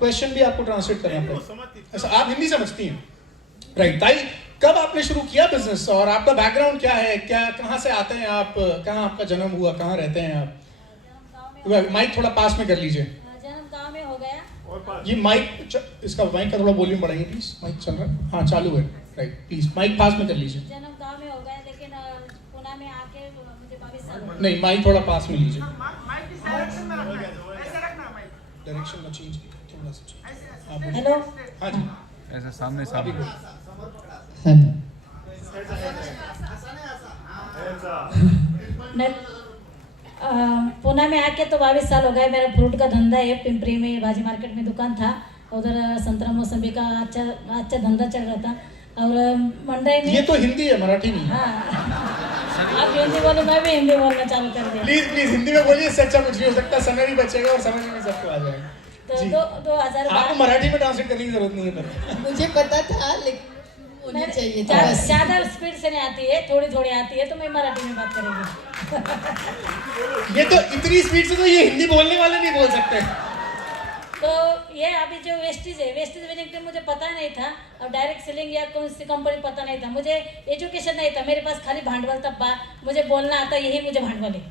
Question भी आपको translate करना पड़ेगा। अच्छा, आप हिंदी समझती हैं, राइट। ताई, कब आपने शुरू किया बिजनेस और आपका बैकग्राउंड क्या है, क्या कहाँ से आते हैं आप, कहाँ आपका जन्म हुआ, कहाँ रहते हैं आप? माइक थोड़ा पास में कर लीजिए। जन्म गांव में हो गया। ये माइक, इसका माइक का थोड़ा वॉल्यूम बढ़ाइए प्लीज। माइक चल रहा है? हाँ चालू है, राइट। प्लीज माइक पास में कर लीजिए। जन्म गांव में हो गया, लेकिन पुणे में आके मुझे 22 साल हो गए। नहीं, माइक थोड़ा पास में लीजिए। डायरेक्शन में चेंज थोड़ा सा। हेलो, हाँ जी, ऐसे सामने सामने मैं पुणे में आके तो 22 साल हो गए। मेरा फ्रूट का धंधा है, पिंपरी में भाजी मार्केट में दुकान था। उधर संतरा मौसमी का अच्छा धंधा चल रहा था। और मंडई में, ये तो हिंदी है, मराठी नहीं है। हाँ, आप हिंदी बोले, मैं भी हिंदी बोलना चालू कर दिया। प्लीज प्लीज हिंदी में बोलिए, इससे अच्छा कुछ नहीं हो सकता। समय भी बचेगा और समझ में सबको आ जाएगा। तो जी। 2012 आपको मराठी में ट्रांसलेट करने की जरूरत नहीं है पर। मुझे पता था, लेकिन होनी चाहिए था बस। ज्यादा स्पीड से नहीं आती है, थोड़ी थोड़ी आती है, तो मैं मराठी में बात करेंगी। ये तो इतनी स्पीड से तो ये हिंदी बोलने वाले नहीं बोल सकते। तो ये अभी जो वेस्टेज है, वेस्टेज विनिंग टीम मुझे पता नहीं था, और डायरेक्ट सेलिंग या कौन सी कंपनी पता नहीं था। मुझे एजुकेशन नहीं था, मेरे पास खाली भांडवल था। मुझे बोलना आता, यही मुझे भांडवल है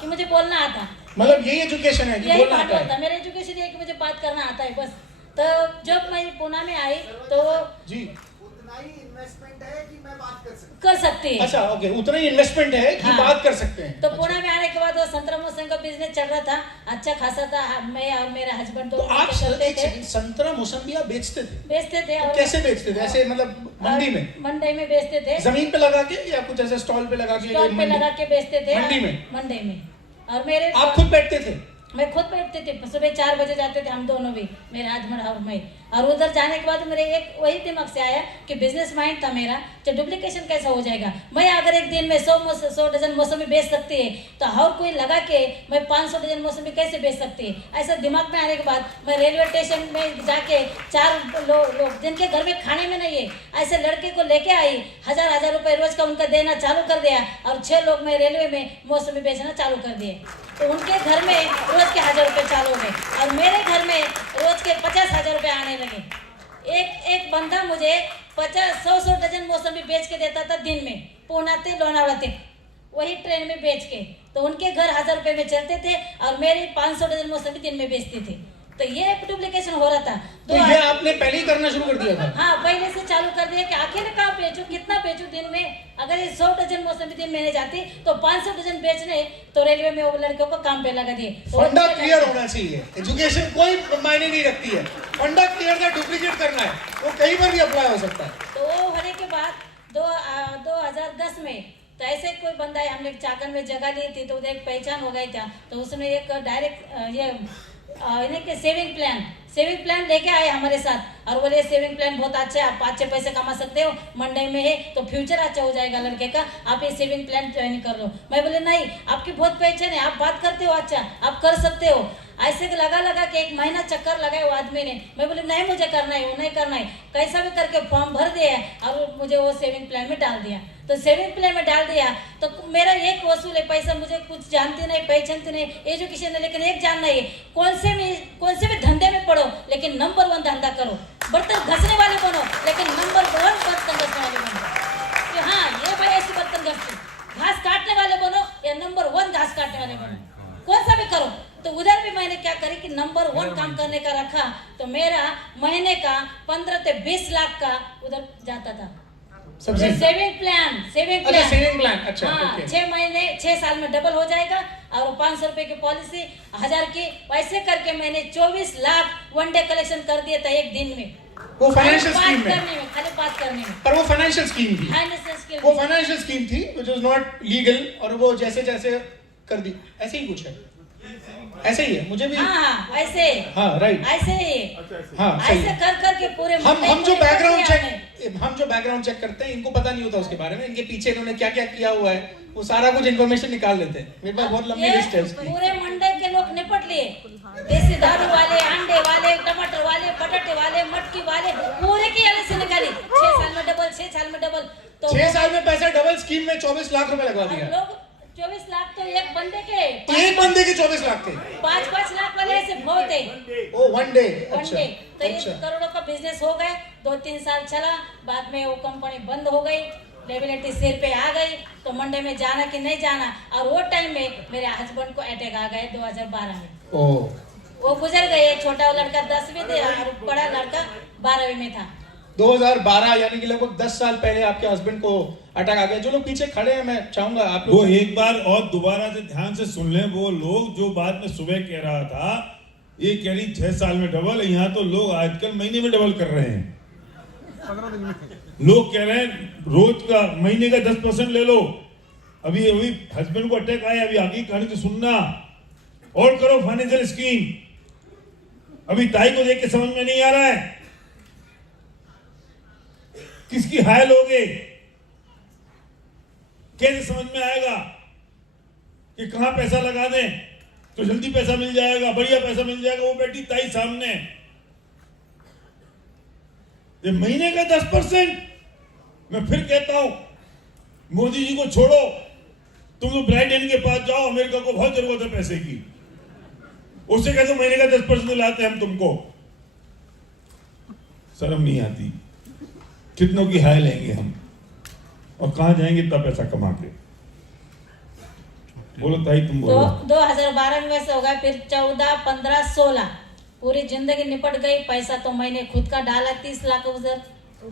कि मुझे बोलना आता। मतलब यही एजुकेशन है कि यही बोलना आता भांडवल था है? मेरा एजुकेशन, ये कि मुझे बात करना आता है बस। तो जब मैं पुणे में आई तो जी, उतना ही इन्वेस्टमेंट है कि मैं बात कर सकती है। अच्छा ओके, उतना ही इन्वेस्टमेंट है कि हाँ। बात कर सकते हैं। तो अच्छा। पुणे में आने के बाद वो संतरा मौसम का बिजनेस चल रहा था, अच्छा खासा था। मैं और मेरा हस्बैंड तो दोनों आप करते थे, संतरा मौसम्बी आप बेचते थे? बेचते थे। तो और कैसे बेचते थे? ऐसे मतलब मंडी में? मंडी में बेचते थे, जमीन पे लगा के या कुछ ऐसे स्टॉल पे लगा के? स्टॉल पे लगा के बेचते थे मंडी में? मंडी में। और मेरे आप खुद बैठते थे? मैं खुद बैठते थे, सुबह 4 बजे जाते थे हम दोनों भी, मेरे हस्बैंड और मैं। और उधर जाने के बाद मेरे एक वही दिमाग से आया कि बिजनेस माइंड था मेरा, तो डुप्लीकेशन कैसा हो जाएगा। मैं अगर एक दिन में 100 डजन मौसमी बेच सकती है, तो हर कोई लगा के मैं 500 डजन मौसमी कैसे बेच सकती है। ऐसा दिमाग में आने के बाद मैं रेलवे स्टेशन में जाके 4 लोग जिनके घर में खाने में नहीं है, ऐसे लड़के को लेके आई, 1000 रुपए रोज का उनका देना चालू कर दिया। और 6 लोग मैं रेलवे में मौसमी बेचना चालू कर दिए। तो उनके घर में रोज के 1000 रुपए चालू हो गए, और मेरे घर में रोज के 50,000 रुपए आने लगे। एक बंदा मुझे 100 डजन मौसमी बेच के देता था दिन में, पुणे से लोनावला तक, वही ट्रेन में बेच के। तो उनके घर 1000 रुपए में चलते थे, और मेरे 500 डजन मौसमी दिन में बेचते थे। तो ये डुप्लीकेशन हो रहा था। तो ये आपने पहले ही करना शुरू कर दिया था? हाँ, पहले से चालू कर दिया कि आखिर कहाँ बेचूं, कितना बेचूं दिन में। अगर ये 100 डजन मौसमी दिन में जाती तो 500 डजन बेचने, तो रेलवे में वो लड़कियों को काम पे लगा दिए। तो फंडा क्लियर होना चाहिए। एजुकेशन कोई मायने नहीं रखती है, फंडा क्लियर था, डुप्लीकेट करना है, वो कहीं पर भी अप्लाई हो सकता है। तो वो होने के बाद 2010 में तो ऐसे कोई बंदा है, हमने चाकन में जगह ली थी, तो उधर एक पहचान हो गई था। तो उसने एक डायरेक्ट ये इन्हें के सेविंग प्लान लेके आए हमारे साथ, और बोले सेविंग प्लान बहुत अच्छा है, आप अच्छे पैसे कमा सकते हो, मंडी में है तो फ्यूचर अच्छा हो जाएगा लड़के का, आप ये सेविंग प्लान ज्वाइन कर लो। मैं बोले नहीं, आपकी बहुत पहचान है, आप बात करते हो, अच्छा आप कर सकते हो। ऐसे लगा के 1 महीना चक्कर लगाए वो आदमी ने। मैं बोले नहीं, मुझे करना है, वो नहीं करना है, कैसा भी करके फॉर्म भर दिया, और मुझे वो सेविंग प्लान में डाल दिया। तो सेविंग प्लान में डाल दिया तो मेरा एक वसूल है पैसा, मुझे कुछ जानती नहीं, पहचानती नहीं, एजुकेशन है, लेकिन एक जानना है, कौन से भी धंधे में पढ़ो, लेकिन नंबर 1 धंधा करो। बर्तन घसने वाले बनो, लेकिन नंबर 1 बर्तन घसने वाले बनो। कि हाँ, ये भाई ऐसे बर्तन घसते, घास काटने वाले बनो या नंबर 1 घास काटने वाले बनो, कौन सा भी करो। तो उधर भी मैंने क्या करी कि नंबर 1 काम करने का रखा। तो मेरा महीने का 15 से 20 लाख का उधर जाता था। सेविंग प्लान सेविंग प्लान, अच्छा हाँ, ओके। 6 साल में डबल हो जाएगा, और 500 रुपए की पॉलिसी, 1000 की, वैसे करके मैंने 24 लाख 1 डे कलेक्शन कर दिया था एक दिन में। वो फाइनेंशियल स्कीम में, खाली बात करने में। पर वो फाइनेंशियल स्कीम थी, वो फाइनेंशियल स्कीम थी व्हिच वाज नॉट लीगल, और वो जैसे कर दी, ऐसे ही कुछ है, ऐसे ही है। मुझे भी हाँ, ऐसे, हाँ राइट, ऐसे ही, हाँ ऐसे कर के पूरे हम जो बैकग्राउंड चेक करते हैं, इनको पता नहीं होता उसके बारे में, इनके पीछे इन्होंने क्या क्या किया हुआ है, वो सारा कुछ इन्फॉर्मेशन निकाल लेते हैं। मेरे पास बहुत लंबी लिस्ट है उसकी। पूरे मंडे के लोग निपट लिए, देसी दारू वाले, अंडे वाले, टमाटर वाले, बटाटे वाले, मटकी वाले, पूरे की अलग से निकाली। 6 साल में डबल, 6 साल में डबल। तो 6 साल में पैसा डबल, स्कीम में 24 लाख रुपए लगवा दिया। लोग 24 लाख तो एक बंदे के, एक बंदे के 24 लाख थे। 5-5 लाख वाले ऐसे बहुत है। ओ वन डे। वन अच्छा डे तो ये अच्छा। करोड़ों का बिजनेस हो गए। 2-3 साल चला, बाद में वो कंपनी बंद हो गई, लायबिलिटी सिर पे आ गई, तो मंडे में जाना कि नहीं जाना। और वो टाइम में मेरे हस्बैंड को अटैक आ गए 2012 में। ओ वो गुजर गए। छोटा लड़का 10वीं थे और बड़ा लड़का 12वीं में था। 2012 यानी कि लगभग 10 साल पहले आपके हस्बैंड को अटैक आ गया। जो लोग पीछे खड़े हैं, मैं चाहूंगा आप वो लोग एक बार और दोबारा से ध्यान से सुन लें। वो लोग जो बाद में सुबह कह रहा था, ये कह रही 6 साल में डबल, यहाँ तो लोग आजकल महीने में डबल कर रहे हैं। 15 दिन में। लोग कह रहे हैं रोज का, महीने का 10% ले लो। अभी अभी हस्बैंड को अटैक आया, अभी आगे कहानी तो सुनना और करो फाइनेंशियल स्कीम। अभी ताई को देख के समझ में नहीं आ रहा है किसकी हाय लोगे, कैसे समझ में आएगा कि कहां पैसा लगा दें तो जल्दी पैसा मिल जाएगा, बढ़िया पैसा मिल जाएगा। वो बैठी ताई सामने, ये महीने का 10%। मैं फिर कहता हूं, मोदी जी को छोड़ो, तुम तो ब्राइडेन के पास जाओ, अमेरिका को बहुत जरूरत है पैसे की, उससे कहते महीने का 10% लाते हैं हम तुमको। शर्म नहीं आती? कितनों की हाय लेंगे हम और कहां जाएंगे इतना पैसा कमा के? बोलो ताई, तुम तो बोलो। 2012 में वैसे हो गया, फिर 14, 15, 16 पूरी जिंदगी निपट गई। पैसा तो मैंने खुद का डाला 30 लाख उधर,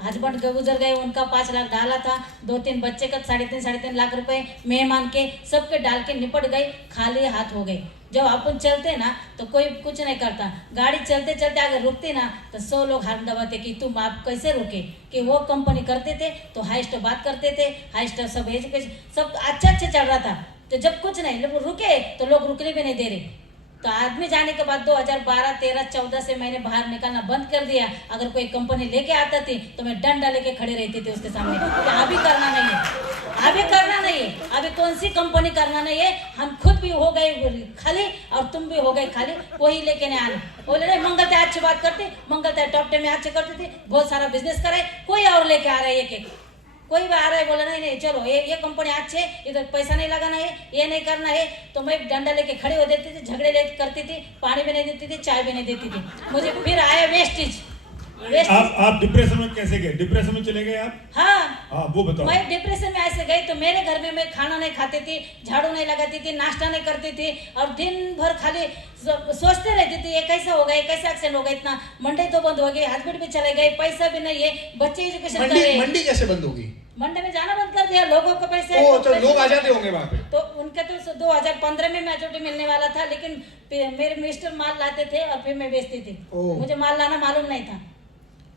हस्बैंड के गुजर गए, उनका 5 लाख डाला था, 2-3 बच्चे का 3.5 लाख रुपए मेहमान के सबके डाल के निपट गई। खाली हाथ हो गई। जब अपन चलते ना तो कोई कुछ नहीं करता। गाड़ी चलते चलते अगर रुकती ना तो 100 लोग हाथ दबाते कि तुम आप कैसे रुके। कि वो कंपनी करते थे तो हाई स्टॉप बात करते थे, हाई स्टॉप सब एजुकेशन सब अच्छा चल रहा था। तो जब कुछ नहीं लोग रुके तो लोग रुकने भी नहीं दे रहे। तो आदमी जाने के बाद 2012, 13, 14 से मैंने बाहर निकलना बंद कर दिया। अगर कोई कंपनी लेके आता थी तो मैं डंडा लेके खड़े रहती थी उसके सामने कि अभी करना नहीं है, अभी करना नहीं है, अभी कौन सी कंपनी करना नहीं है। हम खुद भी हो गए खाली और तुम भी हो गए खाली, कोई लेके नहीं आना। बोले नहीं, मंगलता अच्छी बात करती, मंगलता टॉप 10 में अच्छे करती थी, बहुत सारा बिजनेस करे, कोई और लेके आ रहा है एक कोई भी आ रहा है। बोला नहीं नहीं चलो ये कंपनी अच्छे, इधर पैसा नहीं लगाना है, ये नहीं करना है। तो मैं डंडा लेके खड़े हो देती थी, झगड़े करती थी, पानी भी नहीं देती थी, चाय भी नहीं देती थी। मुझे फिर आया वेस्टेज। आप डिप्रेशन में कैसे गए? डिप्रेशन में चले गए आप? हाँ, वो बताओ। मैं डिप्रेशन में ऐसे गई तो मेरे घर में मैं खाना नहीं खाती थी, झाड़ू नहीं लगाती थी, नाश्ता नहीं करती थी और दिन भर खाली सोचते रहती थी ये कैसा होगा, ये कैसा एक्सीडेंट होगा। इतना मंडी तो बंद हो गई, हस्बैंड भी चले गए, पैसा भी नहीं है, बच्चे एजुकेशन कर रहे हैं। मंडी कैसे बंद होगी? मंडी में जाना बंद कर दिया, लोगों को पैसे तो लोग आ जाते होंगे वहां पे। तो उनके तो 2015 में मैच्योरिटी मिलने वाला था, लेकिन मेरे मिस्टर माल लाते थे और फिर मैं बेचती थी। मुझे माल लाना मालूम नहीं था।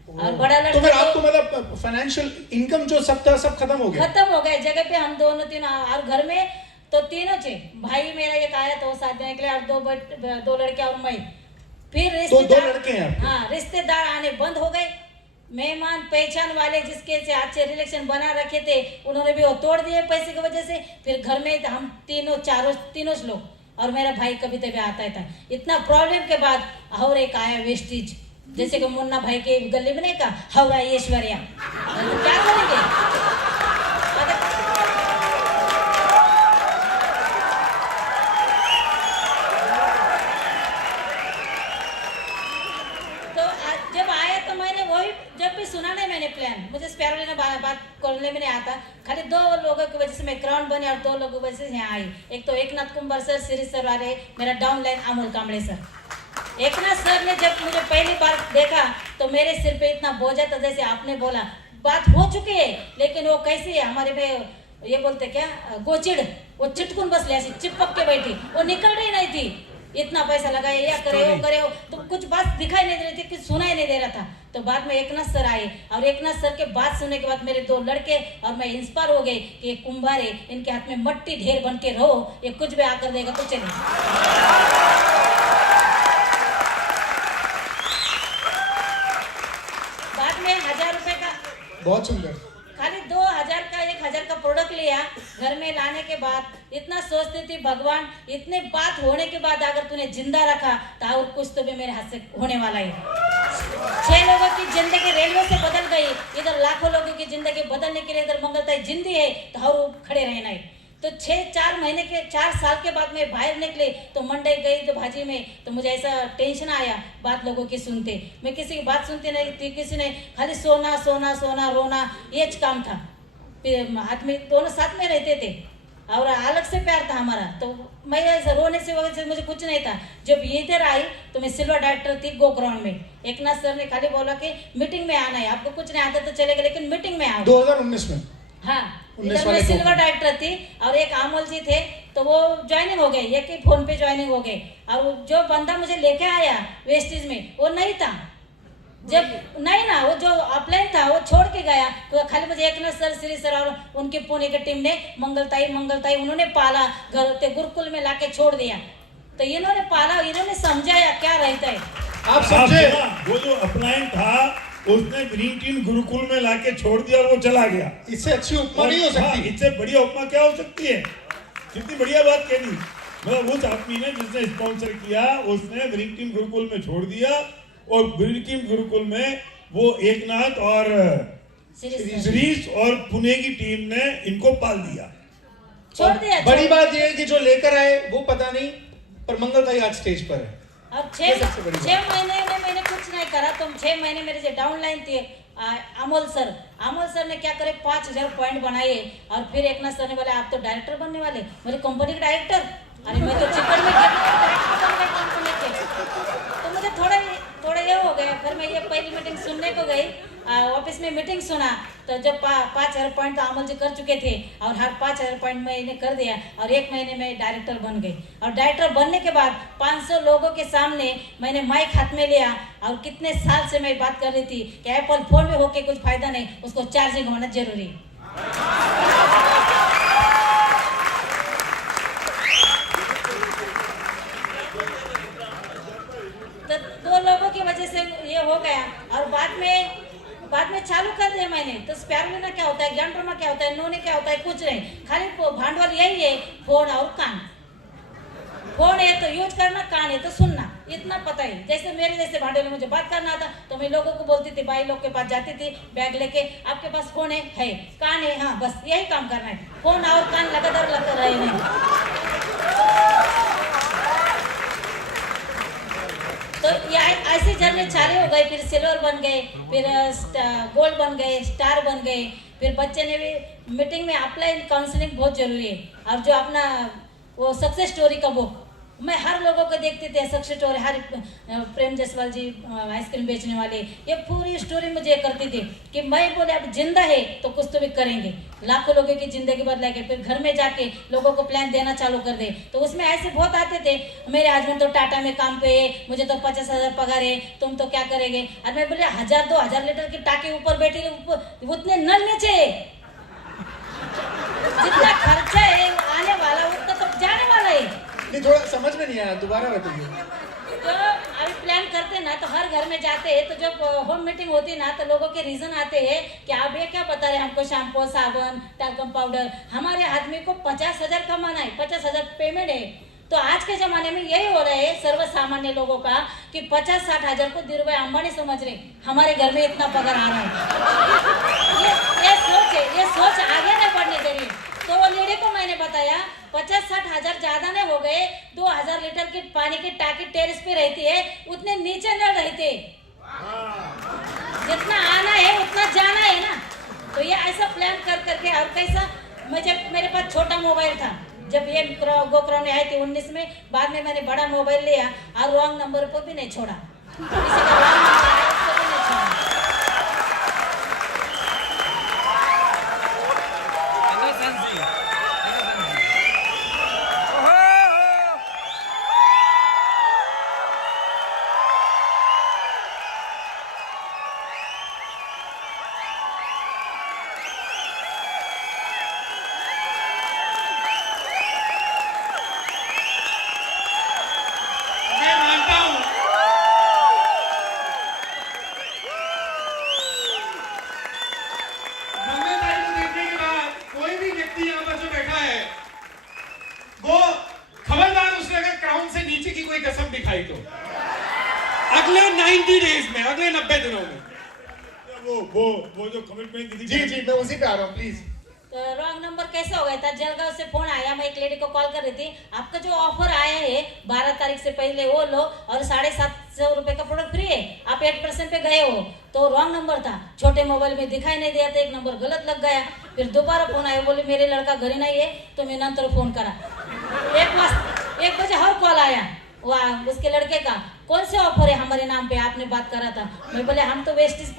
और बड़ा लड़का तो फिर आपको मतलब फाइनेंशियल इनकम जो सब था सब खत्म हो गया? खत्म हो गए। जगह पे हम दोनों तीनों और घर में तो तीनों थे। भाई मेरा एक आया तो शादी देने के लिए और 2 लड़के और मैं। फिर तो 2 लड़के हैं आपके? हाँ, रिश्तेदार आने बंद हो गए। मेहमान पहचान वाले जिसके से अच्छे रिलेशन बना रखे थे उन्होंने भी वो तोड़ दिए पैसे की वजह से। फिर घर में हम तीनों लोग और मेरा भाई कभी तभी आता था। इतना प्रॉब्लम के बाद और एक आया वेस्टेज, जैसे कि मुन्ना भाई के गले में नहीं का हौरा ऐश्वर्या। तो क्या करेंगे? तो जब आया तो मैंने वही जब भी सुना नहीं मैंने प्लान। मुझे स्पैरो लेना बात करने में नहीं आता। खाली 2 लोगों की वजह से मैं क्राउन बने और 2 लोगों की वजह से यहाँ आई। एक तो Eknath comber sir, Shirish sir वाले, मेरा down line Amol Kambade sir. Eknath sir ने जब मुझे पहली बार देखा तो मेरे सिर पे इतना बोझा था, जैसे आपने बोला बात हो चुकी है लेकिन वो कैसी है हमारे में ये बोलते क्या गोचिड़, वो चिटकुन बस ले चिपक के बैठी, वो निकल रही नहीं थी। इतना पैसा लगाए या करे वो करे वो, तो कुछ बात दिखाई नहीं दे रही थी, कुछ सुनाई नहीं दे रहा था। तो बाद में एकनाथ सर आए और एकनाथ सर के बात सुनने के बाद मेरे 2 लड़के और मैं इंस्पायर हो गए कि ये कुंभार है, इनके हाथ में मट्टी ढेर बन के रहो, ये कुछ भी आकर देगा कुछ नहीं। बाद में 1000 रुपए का, बहुत सुंदर, खाली 2000 का 1000 का प्रोडक्ट लिया। घर में लाने के बाद इतना सोचती थी भगवान इतने बात होने के बाद अगर तूने जिंदा रखा तो और कुछ तो भी मेरे हाथ से होने वाला है। 6 लोगों की जिंदगी रेलवे से बदल गई, इधर लाखों लोगों की जिंदगी बदलने के लिए इधर मंगलताई जिंदी है तो और खड़े रहना है। तो 4 साल के बाद मैं बाहर निकले तो मंडे गई तो भाजी में, तो मुझे ऐसा टेंशन आया बात लोगों की सुनते। मैं किसी की बात सुनती नहीं थी, किसी ने खाली सोना सोना सोना रोना, ये काम था। आदमी दोनों साथ में रहते थे और अलग से प्यार था हमारा। तो मैं ऐसा रोने से वगैरह से मुझे कुछ नहीं था। जब ये इधर आई तो मैं सिल्वर डायरेक्टर थी गो ग्राउंड में। एकनाथ सर ने खाली बोला कि मीटिंग में आना है, आपको कुछ नहीं आता तो चलेगा लेकिन मीटिंग में आओ। 2019 में हाँ, 19 इधर वाले मैं को। सिल्वर डायरेक्टर थी और एक अमोल जी थे, तो वो ज्वाइनिंग हो गए, एक ही फोन पे ज्वाइनिंग हो गए। और वो जो बंदा मुझे लेके आया वेस्टेज में वो नहीं था, जब नहीं ना वो जो अपलाइन था वो छोड़ के गया। तो खाली मुझे एकनाथ सर, श्री सर और उनके पुणे की टीम ने मंगलताई उन्होंने पाला, घर ते गुरुकुल में लाके छोड़ दिया। तो इन्होंने पाला, इन्होंने समझाया क्या रहता है। आप समझे? वो जो अपलाइन था उसने ग्रीन टीम गुरुकुल में लाके छोड़ दिया और वो चला गया। इससे अच्छी उपमा नहीं हो हाँ, सकती। इससे बढ़िया उपमा क्या हो सकती है? कितनी बढ़िया बात कह दी। मतलब उस आदमी ने जिसने स्पॉन्सर किया उसने ग्रीन टीम गुरुकुल में छोड़ दिया और ग्रीन टीम गुरुकुल में वो एकनाथ और शिरीष और पुणे की टीम ने इनको पाल दिया, छोड़ दिया। बड़ी बात यह है कि जो लेकर आए वो पता नहीं, पर मंगलताई आज स्टेज पर है। और ये सबसे बड़ी 6 महीने में मैंने कुछ नहीं करा। तो 6 महीने मेरे जो डाउनलाइन थे अमोल सर ने क्या करे 5000 पॉइंट बनाए। और फिर एकनाथ सर ने बोला आप तो डायरेक्टर बनने वाले, मेरी कंपनी का डायरेक्टर। अरे मैं तो चिकन में डायरेक्टर बन गई कंपनी के। तो मुझे थोड़ा ये हो गया। फिर मैं ये पहली मीटिंग सुनने को गई, ऑफिस में मीटिंग सुना। तो जब 5000 पॉइंट तो अमोल जी कर चुके थे और हर 5000 पॉइंट में इन्हें कर दिया और 1 महीने में डायरेक्टर बन गई। और डायरेक्टर बनने के बाद 500 लोगों के सामने मैंने माइक हाथ में लिया और कितने साल से मैं बात कर रही थी कि एप्पल फोन में होके कुछ फायदा नहीं, उसको चार्जिंग होना जरूरी। तो 2 लोगों की वजह से ये हो गया। और बाद में चालू कर दिया मैंने। तो स्पैरुलिना क्या होता है, ग्यांड्रोमा क्या होता है, नोने क्या होता है, कुछ नहीं, खाली भांडवल यही है, फोन और कान। फोन है तो यूज करना, कान है तो सुनना, इतना पता ही। जैसे मेरे जैसे भांडवल में मुझे बात करना था तो मैं लोगों को बोलती थी, भाई लोग के पास जाती थी बैग लेके, आपके पास फोन है कान है, हाँ बस यही काम करना है। फोन और कान लगातार लग रहे नहीं। तो ये ऐसी जर्नी चालू हो गई। फिर सिल्वर बन गए, फिर गोल्ड बन गए, स्टार बन गए। फिर बच्चे ने भी मीटिंग में ऑफलाइन काउंसलिंग बहुत जरूरी है। और जो अपना वो सक्सेस स्टोरी का बुक मैं हर लोगों को देखती थी, सक्सेस स्टोरी, हर प्रेम जायसवाल जी आइसक्रीम बेचने वाले, ये पूरी स्टोरी मुझे करती थी कि मैं बोले अब जिंदा है तो कुछ तो भी करेंगे, लाखों लोगों की जिंदगी बदलाएंगे। फिर घर में जाके लोगों को प्लान देना चालू कर दे। तो उसमें ऐसे बहुत आते थे, मेरे हस्बैंड तो टाटा में काम पे है, मुझे तो 50,000 पगार है, तुम तो क्या करेंगे। और मैं बोले 1000-2000 लीटर की टाके ऊपर बैठी, उतने नल नीचे है, जितना खर्चा है आने वाला उतना तो जाने वाला है। नहीं, थोड़ा समझ में नहीं आया, दोबारा बताइए। तो अभी प्लान करते ना तो हर घर में जाते हैं, तो जब होम मीटिंग होती ना तो लोगों के रीजन आते हैं कि आप ये क्या बता रहे हैं हमको, शैम्पू, साबुन, टैल्कम पाउडर। हमारे आदमी को 50,000 कमाना है, 50,000 पेमेंट है। तो आज के जमाने में यही हो रहा है सर्व सामान्य लोगों का कि 50-60 हजार को धीरू भाई अंबानी समझ रहे, हमारे घर में इतना पगार आ रहा है। ये सोच है, ये सोच आगे नहीं बढ़ने दे रही। तो वो लेडी को मैंने बताया 50-60 हजार ज्यादा नहीं हो गए, 2000 लीटर की पानी की टाकी टेरेस पे रहती है, उतने नीचे न रहते, जितना आना है उतना जाना है ना। तो ये ऐसा प्लान कर करके। और कैसा, मेरे पास छोटा मोबाइल था जब ये गोक्राउंड में आई थी 19 में, बाद में मैंने बड़ा मोबाइल लिया और रॉन्ग नंबर पर भी नहीं छोड़ा, किसी का रॉन्ग नंबर आया उसको भी नहीं छोड़ा। अगले 90 डेज में, अगले 90 दिनों में वो जो कमिटमेंट दी थी, जी मैं उसी पे आ रहा हूँ प्लीज। तो रॉन्ग नंबर कैसे हो गया था, जलगांव से फोन आया, मैं एक लेडी को कॉल कर रही थी, आपका जो ऑफर आया है 12 तारीख से पहले वो लो और 750 रुपये का प्रोडक्ट फ्री है, आप 8% पे गए हो। तो रॉन्ग नंबर था, छोटे मोबाइल में दिखाई नहीं दिया था, एक नंबर गलत लग गया। फिर दोबारा फोन आया, बोले मेरे लड़का घर ही नहीं है, तो मैं नंतर फोन करा। 1 बजे और कॉल आया वहाँ उसके लड़के का, कौन से ऑफर है हमारे नाम पे, आपने बात करा था। मैं बोले हम तो वेस्टिज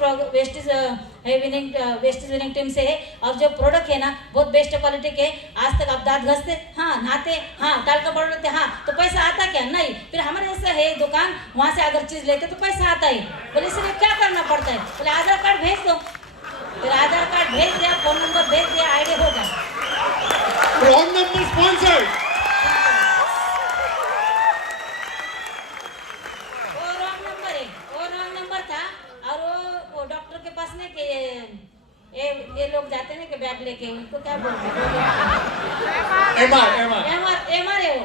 विनिंग टीम से है और जो प्रोडक्ट है ना बहुत बेस्ट क्वालिटी के, आज तक आप दांत घसते, हाँ नहाते, हाँ टाल का पाउडर लेते, हाँ तो पैसा आता क्या, नहीं। फिर हमारे ऐसा है दुकान, वहाँ से अगर चीज लेते तो पैसा आता है। बोले इसलिए क्या करना पड़ता है, बोले आधार कार्ड भेज दो। फिर आधार कार्ड भेज दिया, फोन नंबर भेज दिया, आईडी हो गया। Wrong number sponsored. वो डॉक्टर के पास नहीं कि ये लोग जाते हैं कि बैग लेके, उनको क्या बोलते हैं, एमआर है वो,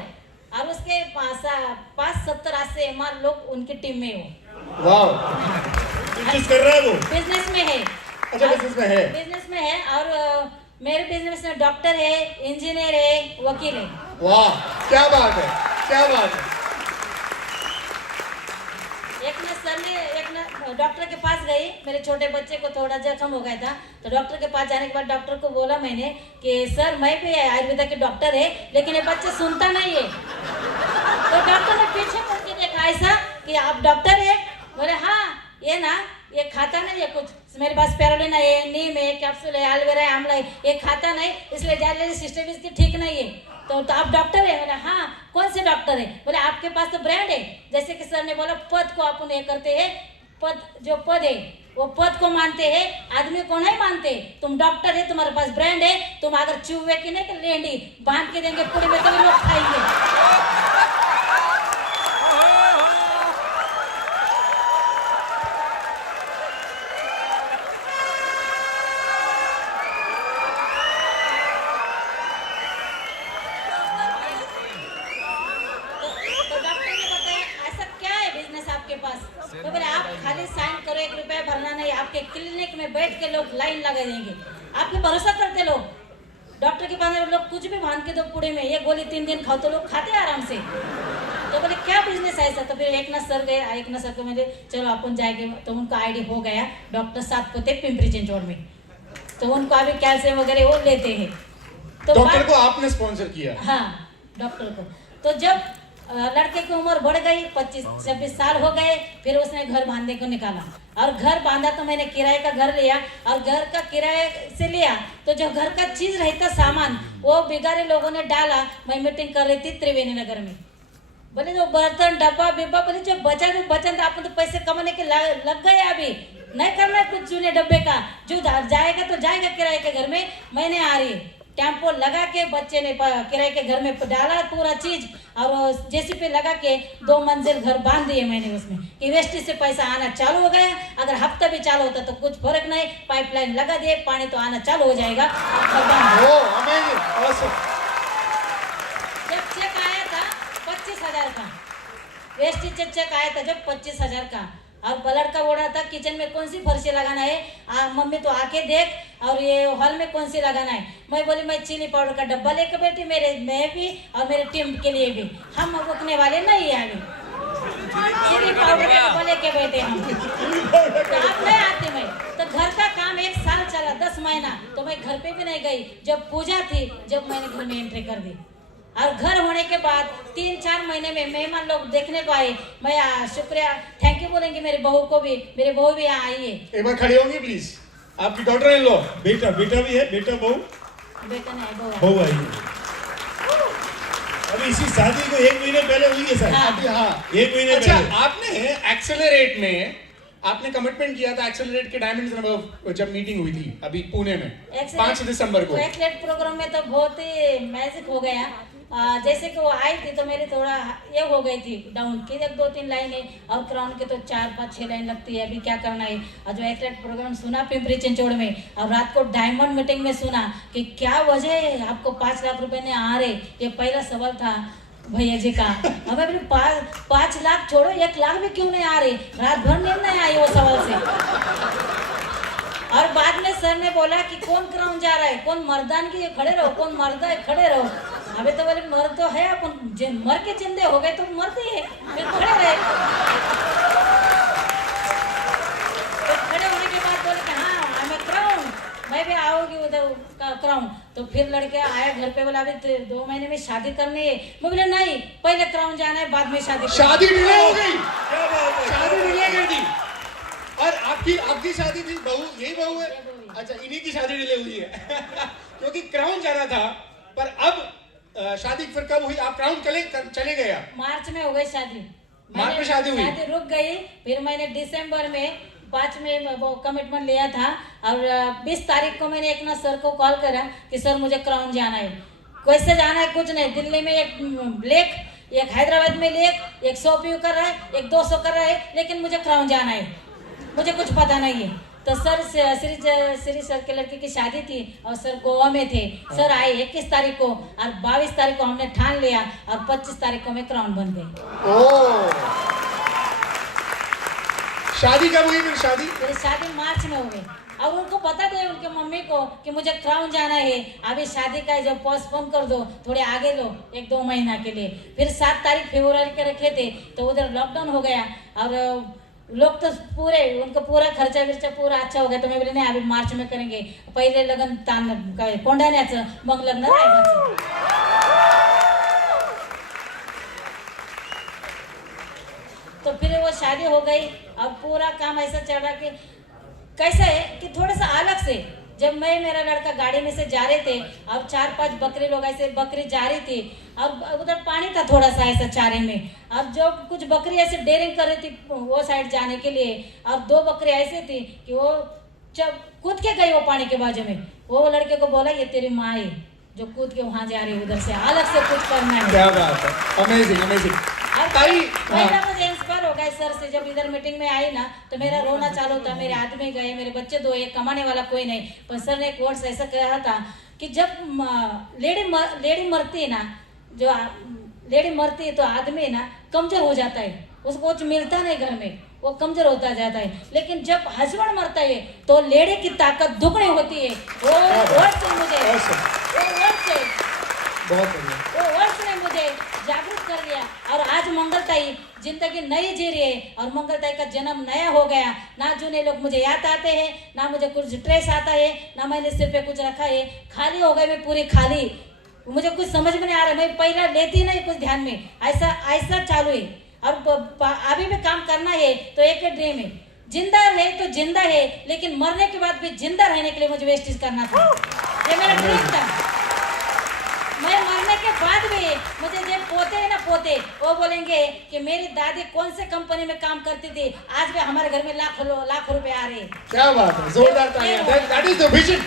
और उसके 5-70-80 एमआर लोग उनकी टीम में हो। वाह, बिजनेस कर रहा है वो, बिजनेस में है। अच्छा बिजनेस में है और मेरे बिजनेस में डॉक्टर है, इंजीनियर है, वकील है। वाह, क्या बात है, क्या बात है। एक डॉक्टर के पास गई, मेरे छोटे बच्चे को थोड़ा जख्म हो गया था, तो डॉक्टर के पास जाने के बाद डॉक्टर को बोला मैंने कि सर मैं भी आयुर्वेदा के डॉक्टर है, लेकिन ये बच्चे सुनता नहीं है। तो डॉक्टर ने पीछे मुड़ के देखा ऐसा कि आप डॉक्टर है, बोले हाँ ये ना ये खाता नहीं है कुछ, मेरे पास पेरोलिन है, नीम है, कैप्सूल है, एलोवेरा है, आंवला है, ये खाता नहीं, इसलिए डायलिसिस सिस्टम इसकी ठीक नहीं है। तो आप डॉक्टर है, बोले हाँ कौन से डॉक्टर है, बोले आपके पास तो ब्रांड है, जैसे कि सर ने बोला पद को अपन ये करते हैं, पद जो पद है वो पद को मानते हैं, आदमी को नहीं मानते। तुम डॉक्टर है, तुम्हारे पास ब्रांड है, तुम अगर चूहे की नहीं लेंडी बांध के देंगे पूरी में तो लोग खाएंगे। तो बोले आप खाली साइन करो, 1 रुपया भरना नहीं, आपके क्लिनिक में बैठ के लोग लाइन लगा देंगे, आप पे भरोसा करते लोग। डॉक्टर के पास लोग कुछ भी बांध के दो पूरे में, ये गोली 3 दिन खाओ तो लोग खाते हैं आराम से। तो बोले क्या बिजनेस है ऐसा, तो फिर एकनाथ सर गए, एकनाथ सर को मैंने चलो अपन जाएंगे, तो उनको आईडी हो गया, डॉक्टर साथ पोते पिंपरी चिंचवड़ में, तो उनको अभी कैल्शियम वगैरह वो लेते हैं। तो डॉक्टर को आपने स्पॉन्सर किया? हाँ डॉक्टर को। तो जब लड़के की उम्र बढ़ गई, 25-26 साल हो गए, फिर उसने घर बांधने को निकाला, और घर बांधा तो मैंने किराए का घर लिया, और घर का किराए से लिया तो जो घर का चीज रहता सामान वो बिगाड़े लोगों ने डाला। मैं मीटिंग कर रही थी त्रिवेणी नगर में, बोले जो बर्तन डब्बा बिब्बा, बोले जो बचा जो बचन आप तो पैसे कमाने के लग गए, अभी नहीं करना है कुछ चूने डब्बे का, जो जाएगा तो जाएगा किराए के घर में। मैंने आ रही टेम्पो लगा के बच्चे ने किराए के घर में डाला पूरा चीज, और जेसीपी लगा के 2 मंजिल घर बांध दिए मैंने उसमें, कि वेस्टी से पैसा आना चालू हो गया। अगर हफ्ता भी चालू होता तो कुछ फर्क नहीं, पाइपलाइन लगा दिए, पानी तो आना चालू हो जाएगा। जब चेक आया था 25,000 का, वेस्टी चेक आया था जब 25,000 का, और लड़का बोल रहा था किचन में कौन सी फर्शी लगाना है, मम्मी तो आके देख, और ये हॉल में कौन सी लगाना है। मैं बोली मैं चिली पाउडर का डब्बा लेकर बैठी, मैं भी और मेरे टीम के लिए भी, हम रुकने वाले नहीं है अभी, चिली पाउडर का डब्बा लेके बैठे हम। तो आप नहीं आती मैं, तो घर का काम 1 साल चला, 10 महीना, तो मैं घर पे भी नहीं गई। जब पूजा थी जब मैंने घर में एंट्री कर दी, और घर होने के बाद 3-4 महीने में मेहमान लोग देखने को आए। मैं शुक्रिया थैंक यू बोलेंगे मेरी बहू को भी, मेरी बहू भी यहाँ आई है। एक बार खड़ी होंगी प्लीज, आपकी डॉटर इन लॉ। बेटा भी है, बेटा बहू, बेटा नहीं बहू आई है। अभी इसी शादी को 1 महीने पहले हुई है सर। हाँ 1 महीने अच्छा, पहले। आपने एक्सेलरेट में आपने कमिटमेंट किया था, एक्सेलरेट के डायमंड्स जब मीटिंग हुई थी अभी पुणे में 5 दिसंबर को, एक्सेलरेट प्रोग्राम में तो बहुत ही मैजिक हो गया। जैसे कि वो आई थी तो मेरी थोड़ा ये हो गई थी डाउन की, 1-2-3 लाइनें, और क्राउन के तो 4-5-6 लाइन लगती है, अभी क्या करना है। और जो एक्सेलरेट प्रोग्राम सुना पिंपरी चिंचवड़ में, और रात को डायमंड मीटिंग में सुना कि क्या वजह है आपको 5 लाख रुपए ने आ रहे, ये पहला सवाल था भैया जी का। हमें बोले 5 लाख छोड़ो, 1 लाख भी क्यों नहीं आ रही, रात भर नींद नहीं आई वो सवाल से। और बाद में सर ने बोला कि कौन क्राउन जा रहा है, कौन मर्दान की खड़े रहो, कौन मर्दा है खड़े रहो। अबे तो बोले मर्द तो है, अपन मर के जिंदे हो गए तो मर्द ही है, फिर खड़े रहे। तो खड़े होने के बाद बोले कि हाँ मैं क्राउन, मैं भी आओगी उधर क्राउन। तो फिर लड़के आया घर पे, बोला अभी 2 महीने में शादी करनी है। मैं बोले नहीं, पहले क्राउन जाना है, बाद में शादी। शादी डिले हो गई, क्या बात है, शादी डिले कर दी। और आपकी शादी थी, बहू यही बहू है? अच्छा, इन्हीं की शादी डिले हुई है क्योंकि क्राउन जाना था। पर अब शादी फिर कब हुई? आप क्राउन चले गए? मार्च में हो गई शादी। मार्च में शादी हुई? शादी रुक गई। फिर मैंने दिसंबर में 5 में वो कमिटमेंट लिया था, और 20 तारीख को मैंने एक ना सर को कॉल करा कि सर मुझे क्राउन जाना है। कैसे जाना है कुछ नहीं, दिल्ली में एक लेक, एक हैदराबाद में लेक, एक 100 व्यू कर रहा है, एक 200 कर रहा है, लेकिन मुझे क्राउन जाना है, मुझे कुछ पता नहीं है। तो सर श्री सर के लड़के की शादी थी और सर गोवा में थे। सर आए 21 तारीख को, और 22 तारीख को हमने ठान लिया, और 25 तारीख को मैं क्राउन बन गई। ओह, शादी कब हुई फिर? मेरी शादी मार्च में हो गई, और उनको बता दे उनके मम्मी को कि मुझे क्राउन जाना है, अभी शादी का जो पोस्टपोन कर दो, थोड़े आगे लो 1-2 महीना के लिए। फिर 7 तारीख फरवरी के रखे थे, तो उधर लॉकडाउन हो गया, और लोग तो पूरे उनको पूरा खर्चा विर्चा पूरा अच्छा हो गया। तो मैं बोले नहीं, अभी मार्च में करेंगे, पहिले लग्न ताण कोंढाण्याचं, मग लग्न रायगाचं। तो फिर वो शादी हो गई, और पूरा काम ऐसा चल रहा कि कैसा है कि थोड़ा सा अलग से, जब मैं मेरा लड़का गाड़ी में से जा रहे थे, और 4-5 बकरी लोग ऐसे बकरी जा रही थी, और उधर पानी था थोड़ा सा ऐसा चारे में, और जो कुछ बकरी ऐसे डेयरिंग कर रही थी वो साइड जाने के लिए, और 2 बकरी ऐसे थी कि वो जब कूद के गई वो पानी के बाजू में, वो लड़के को बोला ये तेरी माँ है जो कूद के वहां जा रही है, उधर से अलग से कुछ करना है। क्या बात है, अमेजिंग अमेजिंग। पहला मुझे इंस्पायर हो गया सर से, जब इधर मीटिंग में आई ना तो मेरा रोना चालू था। मेरे आदमी गए, मेरे बच्चे 2, एक कमाने वाला कोई नहीं, पर सर ने एक वर्ड्स ऐसा कहा था कि जब लेडी मरती है ना, जो लेडी मरती है तो आदमी ना कमजोर हो जाता है, उसको कुछ मिलता नहीं घर में, वो कमजोर होता जाता है। लेकिन जब हस्बैंड मरता है तो लेडी की ताकत दुगनी होती है। वो वर्ड्स ने मुझे वो वर्ड्स ने मुझे जागरूक कर दिया, और आज मंगलताई जिंदगी नई जी रही है, और मंगलताई का जन्म नया हो गया। ना जूने लोग मुझे याद आते हैं, ना मुझे कुछ स्ट्रेस आता है, ना मैंने सिर पे कुछ रखा है, खाली हो गई मैं पूरी खाली, मुझे कुछ समझ में नहीं आ रहा, मैं पहला लेती नहीं कुछ ध्यान में, ऐसा चालू है। और अभी भी काम करना है तो एक ड्रीम है, जिंदा है तो जिंदा है, लेकिन मरने के बाद भी जिंदा रहने के लिए मुझे वेस्टेज करना था, ये मेरा ड्रीम था। मैं मरने के बाद भी मुझे जो पोते हैं ना पोते, वो बोलेंगे कि मेरी दादी कौन से कंपनी में काम करती थी, आज भी हमारे घर में लाख रुपए आ रहे हैं। क्या बात है, जोरदार तालियां। दैट इज द विजन,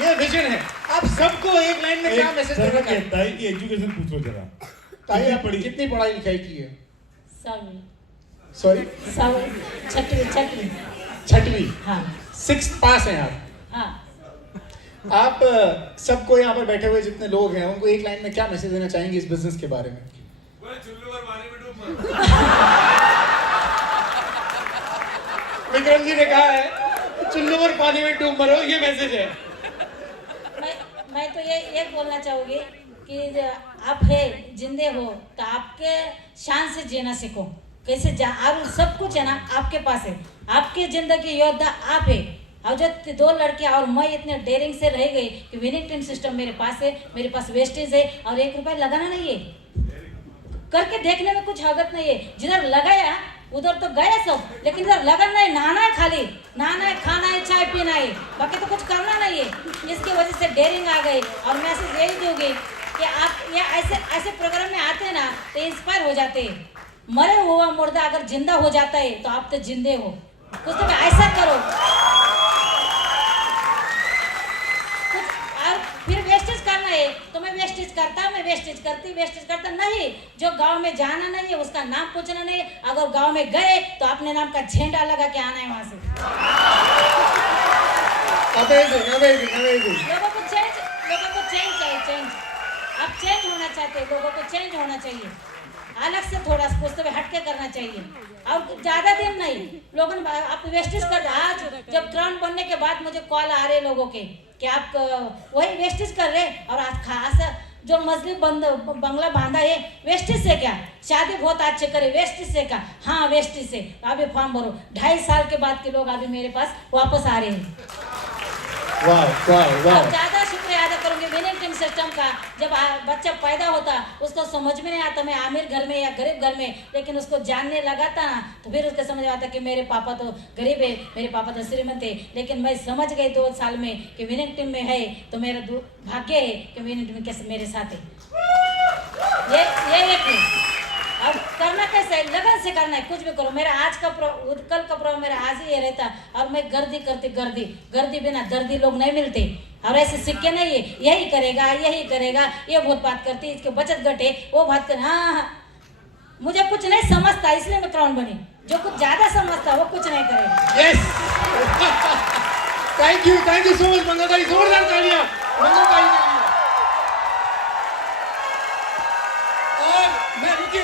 ये विजन है। आप सबको एक लाइन में क्या मैसेज देना चाहते हैं? ताई की एजुकेशन पूछो जरा, ताई आप कितनी पढ़ाई लिखाई की है? सॉरी छठवीं। हाँ 6th पास हैं आप? हाँ। आप सबको यहाँ पर बैठे हुए जितने लोग हैं उनको एक लाइन में क्या मैसेज देना चाहेंगे इस बिजनेस के बारे में? विक्रम जी ने कहा है चुल्लू और पानी में डूब मरो, ये मैसेज है। मैं तो ये बोलना चाहूंगी कि आप है जिंदे हो तो आपके शान से जीना सीखो। कैसे आप सब कुछ है ना आपके पास है, आपकी जिंदगी योद्धा आप है। और जो 2 लड़के और मैं इतने डेयरिंग से रह गई कि विनिंग टीम सिस्टम मेरे पास है, मेरे पास वेस्टेज है, और 1 रुपया लगाना नहीं है, करके देखने में कुछ हरकत नहीं है। जिधर लगाया उधर तो गया सब, लेकिन इधर लगन नहीं, नहाना है, खाली नहाना है, खाना है, चाय पीना है, बाकी तो कुछ करना नहीं है। इसकी वजह से डेयरिंग आ गई। और मैसेज यही दूंगी कि आप ये ऐसे प्रोग्राम में आते हैं ना तो इंस्पायर हो जाते हैं। मरे हुआ मुर्दा अगर जिंदा हो जाता है तो आप तो जिंदे हो, कुछ तो ऐसा करो कुछ। और फिर वेस्टेज करना है तो मैं वेस्टेज करता, मैं वेस्टेज करता नहीं। जो गांव में जाना नहीं है उसका नाम पूछना नहीं, अगर गांव में गए तो अपने नाम का झंडा लगा के आना है वहां से। लोगों को चेंज चाहिए, चेंज। आप चेंज होना चाहते हैं, लोगों को चेंज होना चाहिए। अलग से थोड़ा कुछ हटके करना चाहिए और ज्यादा दिन नहीं। लोगों ने आप वेस्टेज कर रहे। आज जब क्राउन बनने के बाद मुझे कॉल आ रहे लोगों के कि आप वही वेस्टेज कर रहे और आज खास जो मजलिस बंगला बांधा है वेस्टेज से क्या, शादी बहुत अच्छे करे वेस्टेज से क्या, हाँ वेस्टेज से। अभी फॉर्म भरो। 2.5 साल के बाद के लोग अभी मेरे पास वापस आ रहे हैं। वाह वाह वाह। और ज्यादा शुक्रिया अदा करूंगी विनिंग टीम सिस्टम का। जब बच्चा पैदा होता उसको समझ में नहीं आता मैं अमीर घर में या गरीब घर में, लेकिन उसको जानने लगा था ना तो फिर उसको समझ आता कि मेरे पापा तो गरीब है, मेरे पापा तो श्रीमंत है। लेकिन मैं समझ गई 2 साल में कि विनिंग टीम में है तो मेरा भाग्य है कि विनिंग टीम कैसे मेरे साथ है। ये एक है। अब करना कैसे है, लगन से करना है। कुछ भी करो। मेरा आज का कल का प्रोग्राम मेरा आज ही ये रहता और मैं गर्दी करती गर्दी बिना दर्दी लोग नहीं मिलते। और ऐसे सिक्के नहीं है यही करेगा ये बहुत बात करती इसके बचत घटे वो बात कर। हाँ मुझे कुछ नहीं समझता इसलिए मैं क्राउन बनी। जो कुछ ज्यादा समझता वो कुछ नहीं करेगा। Yes thank you so much Mangal भाई। जोरदार तालियां मंगल भाई के लिए। और मैं रुकिए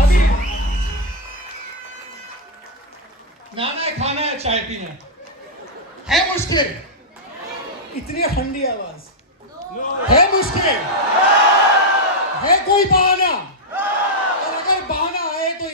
अभी नाना है, खाना है, चाय पीना है मुश्किल। इतनी ठंडी आवाज है मुश्किल।